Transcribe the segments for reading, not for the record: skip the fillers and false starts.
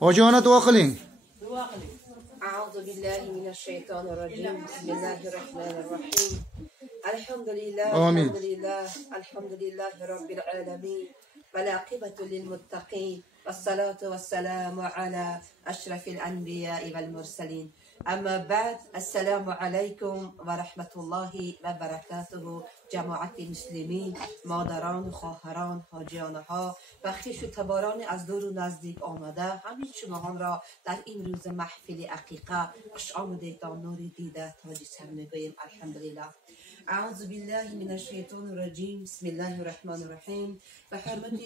حاجانا دعا قلين. أعوذ بالله من الشيطان الرجيم. بسم الله الرحمن الرحيم. الحمد لله آمين. الحمد لله الحمد لله رب العالمين، والعاقبة للمتقين، والصلاة والسلام على أشرف الأنبياء والمرسلين. اما بعد، السلام علیکم و رحمت الله و برکاته. جماعت مسلمین، مادران، خواهران، حاجیان ها و خویش و تباران از دور و نزدیک آمده، همین شماهان را در این روز محفل عقیقه خوش آمدید تا نور دیده تاج سر میگوییم الحمدلله. اعوذ بالله من الشیطان الرجیم. بسم الله الرحمن الرحیم. به حرمت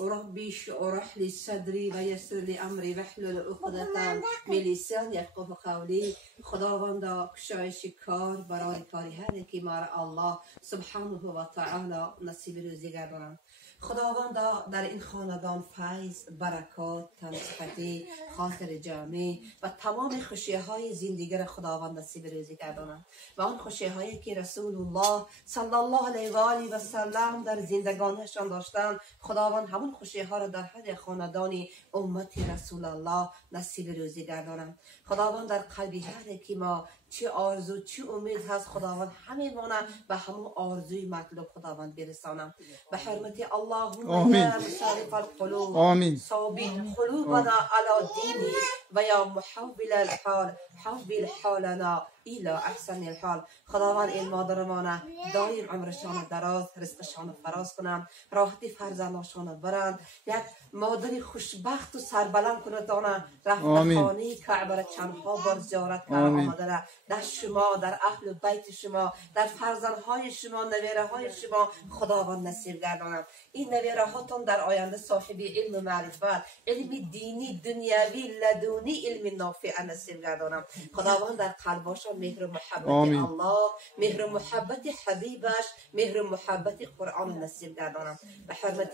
ربی اشرح لی صدری و یسر لی امری واحلل عقدة من لسانی یفقهوا قولی. خداوندا گشایش کار برای کاری هر کی ما الله سبحانه و تعالی نصیب روزی گرداند. خداوندا در این خاندان فیض، برکات، تنصحتی، خاطر جامع و تمام خوشی های زندگی را خداوند نصیب روزی گرداند و آن خوشی هایی که رسول الله صلی الله علیه و آله و سلم در زندگانشان داشتند، خداوند همون خوشی ها را در هر خاندان امت رسول الله نصیب روزی گرداند. خداوند در قلب هر کی ما چه آرزو چه امید هست، خداوند همه مانه و همون آرزوی مطلوب خداوند برسانم. به حرمت اللهم یا مصرف القلوب آمین. ثابت قلوبنا علی دینی و یا محول الحال حول حالنا الى احسن الحال. خداوند این مادرمان دایم عمرشان دراز، رزقشان فراز کنم، راحتی فرزندانشان برند، یک مادری خوشبخت و سربلند کنه دانه رفت خانه کعبه را چندها بار زیارت کرد آمده در شما، در اهل بیت شما، در فرزندهای شما، نویره های شما خداوند نصیب گرداند. این نویره هاتون در آینده صاحب علم و معرفت، علم دینی دنیوی لدونی، علم نافع نصیب گرداند. خداوند در قلبشان مهر و محبت الله، مهر و محبت حبیبش، مهر و محبت قرآن نصیب گرداند. به حرمت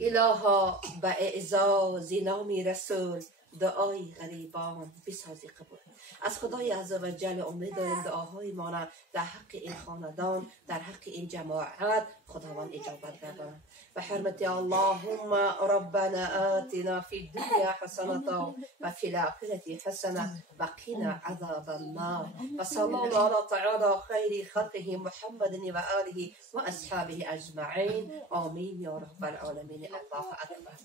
الها به اعزا زینامی رسول دعای غریبان بسازی قبول. از خدای عزوجل امید داریم دعاهای ما در حق این خاندان، در حق این جماعت خداوند اجابت گرداند. به حرمت اللهم ربنا آتنا فی الدنیا حسنة و فی الآخرة حسنة و قنا عذاب النار. و صلی الله علی تعالی خیر خلقه محمد و آله و اصحابه اجمعین. آمین یا رب العالمین. الله اکبر.